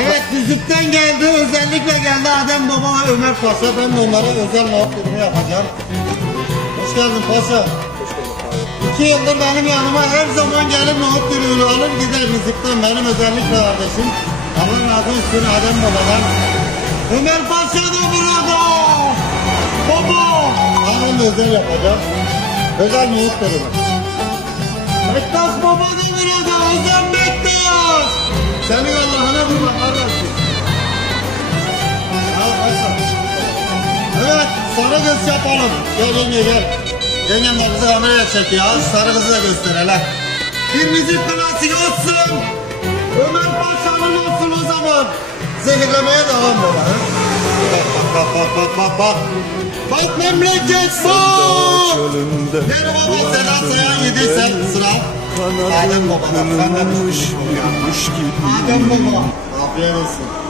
Evet Düzlük'ten geldi özellikle geldi Adem Baba ve Ömer Paşa ben de onlara özel muhabbetini yapacağım. Hoş geldin Paşa. İki yıldır benim yanıma her zaman gelip nohut dürümünü alır gider Rızık'tan benim özellikle kardeşim. Allah razı olsun Adem Baba'dan. Ömer Paşa da burada. Baba. Onu da özel yapacağım. Özel nohut dürümü. Bektaş Baba da burada. Sarı kız yapalım. Gel yenge gel. Yengem de bizi kameraya çekiyor. Az sarı kızı da göster hele. Bir müzik klasik olsun. Ömer Paşa'nın olsun o zaman. Zehirlemeye devam baba. Bak bak bak bak bak bak. Bak memleket bak. Gel baba Seda Sayan yediyse sıra. Adem baba bu ya. gibi Adem baba. Afiyet olsun.